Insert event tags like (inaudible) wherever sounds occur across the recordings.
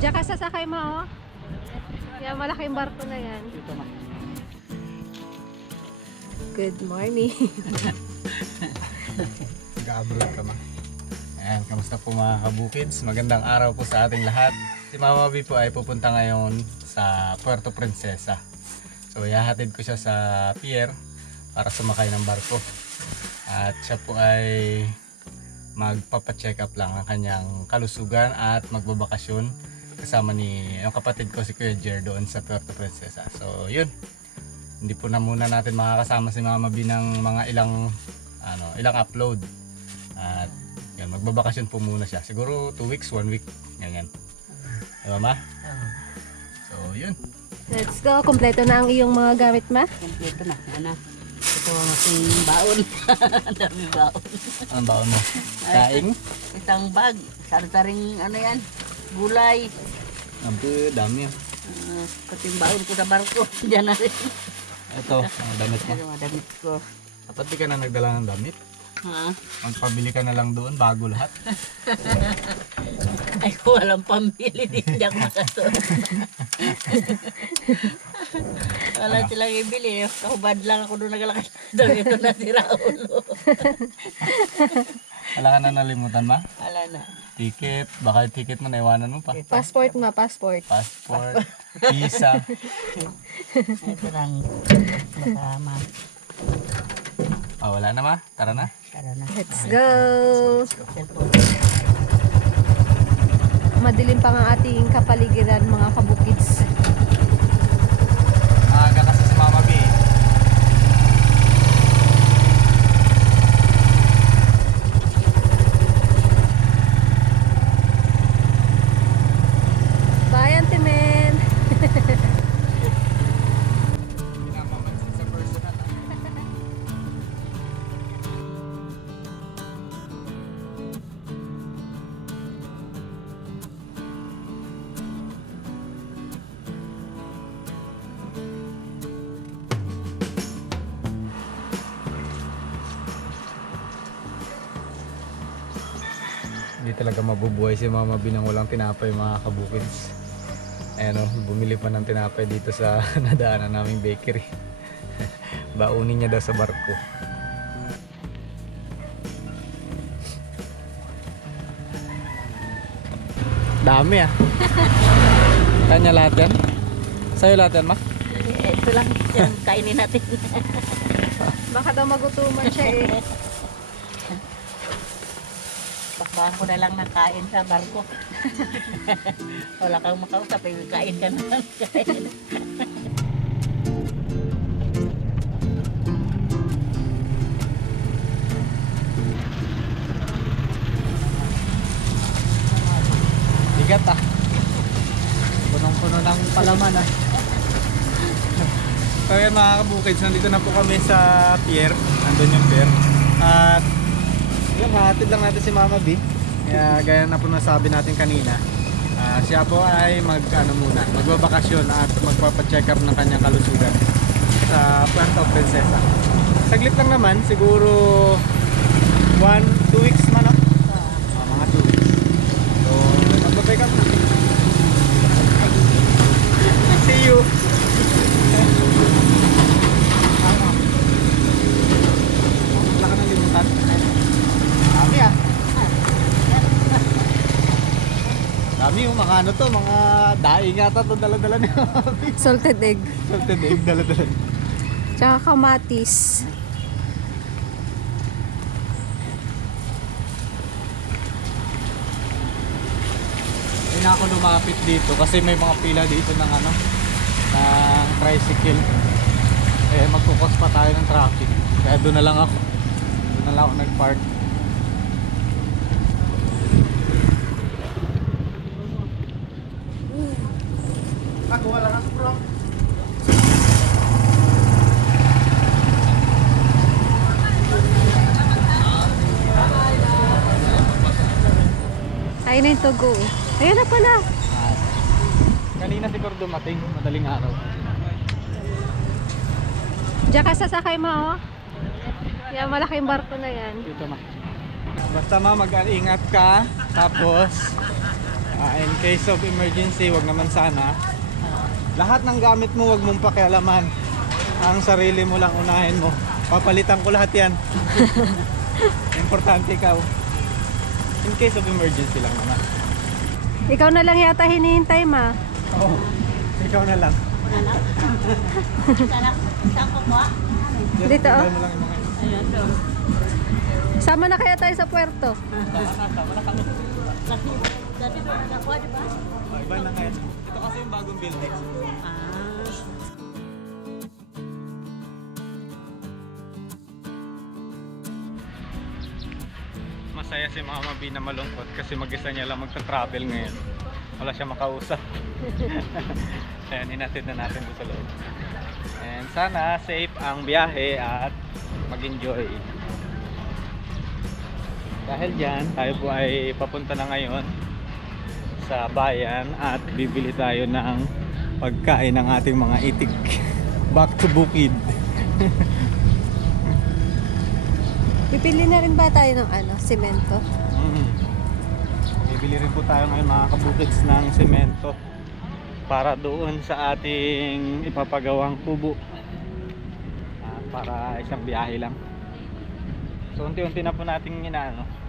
Diyan ka sasakay mo, oh. Yan, malaking barko na yan. Dito ma. Good morning. (laughs) Nag-abroad ka ma. Ayan, kamusta po mga kabukids? Magandang araw po sa ating lahat. Si Mama B po ay pupunta ngayon sa Puerto Princesa. So, ihahatid ko siya sa pier para sumakay ng barko. At siya po ay magpapacheck up lang ng kanyang kalusugan at magbabakasyon kasama ni yung kapatid ko si Kuya Jer doon sa Puerto Princesa. So, yun. Hindi po na muna natin makakasama si Mama B ng mga ilang ano, ilang upload. At yan, magbabakasyon po muna siya. Siguro 2 weeks, 1 week. Ganyan. Diba ma? So, yun. Let's go. Kompleto na ang iyong mga gamit, ma. Kompleto na. Ano? Ito ang aking baon. Ang (laughs) dami baon. Anong baon mo? Daing? Isang bag. Sari-saring ano yan. Gulay. Abu, dami. Uh, pati yung baon ko sa barko. Diyan (laughs) na rin. Ito, ang damit mo. Ano damit ko. Dapat di ka na nagdala ng damit. Ha? Magpabili ka na lang doon bago lahat. (laughs) Ay, ko walang pambili. Di hindi ako makasuot. (laughs) Wala silang ibili. Kahubad lang ako doon nagalakad. Ito na si Raulo. Wala ka na nalimutan ma? Wala na. Ticket. Baka yung ticket mo naiwanan mo pa. Passport, ma. Passport. Passport, visa. (laughs) Ito lang. Makama. Ah, wala na ma? Tara na. Tara na. Let's go. Madilim pa nga ating kapaligiran, mga kabukids. Maaga Hindi talaga mabubuhay si Mama Binang walang tinapay mga kabukids. Ayan o, bumili pa ng tinapay dito sa (laughs) nadaanan naming bakery. (laughs) Baunin niya daw sa barko. Dami ah. (laughs) Kanya lahat yan? Sa'yo lahat yan ma? Ito lang yung kainin natin. Baka daw magutuman siya eh. Baka ko na lang nakain sa barko. (laughs) Wala kang makausap, eh, kain ka na lang. Bigat ah. Punong-puno ng palaman ah. yan mga kabukids, nandito na po kami sa pier. Nandun yung pier. At yun, hatid lang natin si Mama B. Kaya gaya na po nasabi natin kanina. ah, siya po ay mag ano muna, magbabakasyon at magpapa-check up ng kanyang kalusugan sa Puerto Princesa. Saglit lang naman, siguro 1, 2 weeks man ah. Ah, mga 2 weeks. So, magbabay ka na. See you. Tama. Wala ka nalimutan. Dami ah. Dami yung mga ano to, mga daing yata to dala-dala ni. (laughs) Salted egg. Salted egg dala-dala. Tsaka kamatis. Hindi na ako lumapit dito kasi may mga pila dito ng ano, ng tricycle. Eh, magkukos pa tayo ng traffic. Kaya doon na lang ako. Doon na lang ako nag-park. Ako wala na sa bro. Ayun na yung tugo. Ayun na pala. Kanina siguro dumating, madaling araw. Diyan ka sasakay mo, oh. Yan, malaking barko na yan. Dito ma. Basta ma, mag-ingat ka. Tapos, Ah, in case of emergency, wag naman sana. Lahat ng gamit mo, wag mong pakialaman. Ang sarili mo lang unahin mo. Papalitan ko lahat yan. Importante ikaw. In case of emergency lang naman. Ikaw na lang yata hinihintay, ma. Oo. Ikaw na lang. Ano? Saan ko mo? Dito, oh. Sama na kaya tayo sa puerto. Sama na kami. Dati, dati doon na nakuha, di ba? Oh, iba na ngayon. Kasi yung bagong building. Ah. Masaya si Mama B na malungkot kasi mag-isa niya lang magta-travel ngayon. Wala siya makausap. (laughs) Kaya ninatid na natin doon sa loob. And sana safe ang biyahe at mag-enjoy. Dahil dyan, tayo po ay papunta na ngayon sa bayan at bibili tayo ng pagkain ng ating mga itik. (laughs) Back to Bukid. (laughs) Pipili na rin ba tayo ng ano, simento? Mm. Bibili rin po tayo ngayon mga kabukids ng semento para doon sa ating ipapagawang kubo. Ah, para isang biyahe lang. So unti-unti na po nating inaano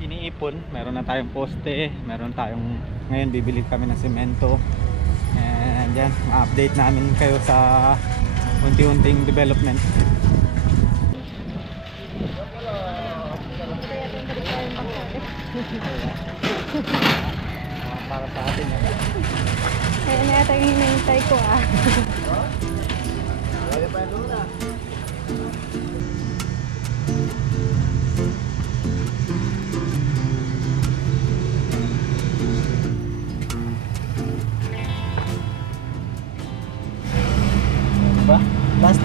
iniipon. Meron na tayong poste, meron tayong ngayon bibili kami ng semento. And yan, ma-update namin kayo sa unti-unting development. Para sa atin yan. Kaya na yata yung hinihintay ko, ah. (laughs)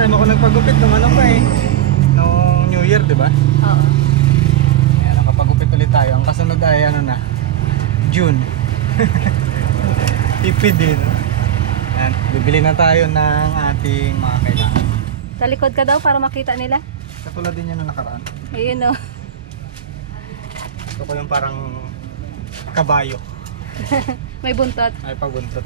time ako nagpagupit nung ano pa eh. Nung New Year, di ba? Oo. Kaya nakapagupit ulit tayo. Ang kasunod ay ano na, June. (laughs) Tipid din. Yan, bibili na tayo ng ating mga kailangan. Talikod ka daw para makita nila. Katulad din yan nung nakaraan. Ayun, oh. Gusto ko yung parang kabayo. (laughs) May buntot. Ay pagbuntot.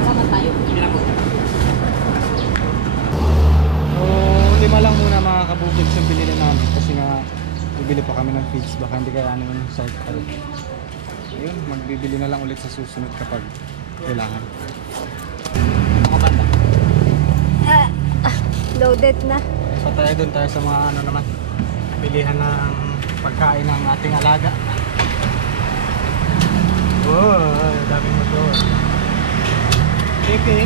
Tama tayo. So, lima lang muna mga kabukids yung binili namin kasi nga bibili pa kami ng kaya ano yung salt pa Ayun, magbibili na lang ulit sa susunod kapag kailangan. Mga banda. Ah, ah, loaded na. So tayo doon tayo sa mga ano naman bilihan ng pagkain ng ating alaga. Oh, daming motor. Pepe.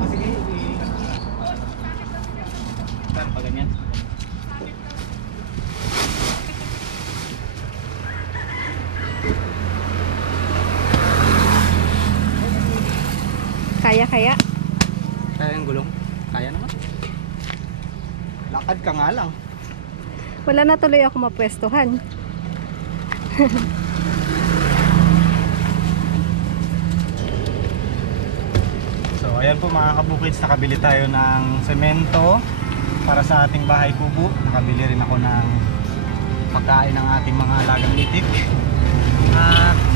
Ah, sige, i- Saan pa ganyan? Kaya, kaya. Yung gulong? Kaya naman. Lakad ka nga lang. Wala na tuloy ako mapwestuhan. So ayan po mga kabukids, nakabili tayo ng semento para sa ating bahay kubo. Nakabili rin ako ng pagkain ng ating mga alagang itik. At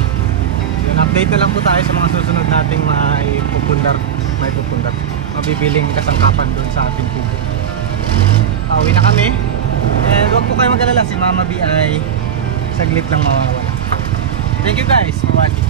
update na lang po tayo sa mga susunod nating may pupundar, may pupundar, mabibiling kasangkapan doon sa ating kubo. Pauwi na kami. And huwag po kayo mag-alala, si Mama B ay saglit lang mawawala. Thank you guys for watching.